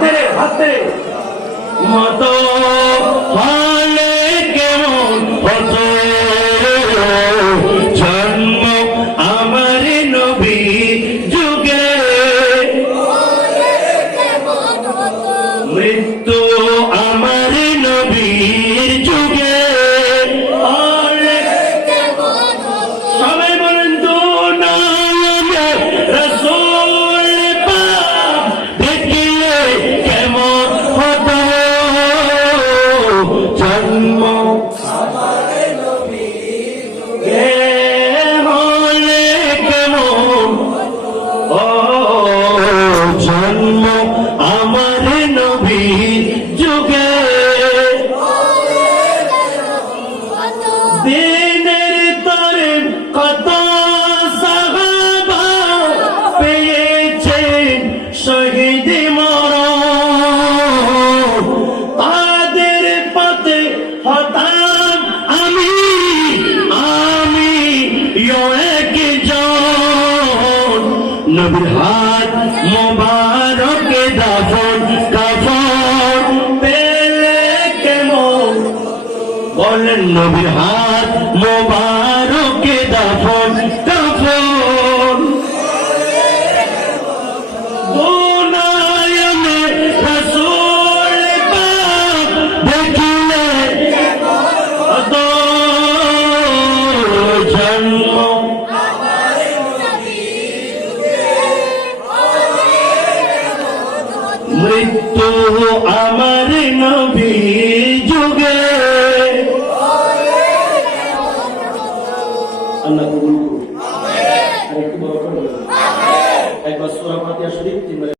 হাতে হাতে মতো الموت নবীর হাত মোবারকে দাফন কাফন পেলে কেমন? বলেন নবীর হাত মৃত্যু আমার নবী যুগে আল্লাহ কবুল করুন আরেকটু বড় করে। একবার সূরা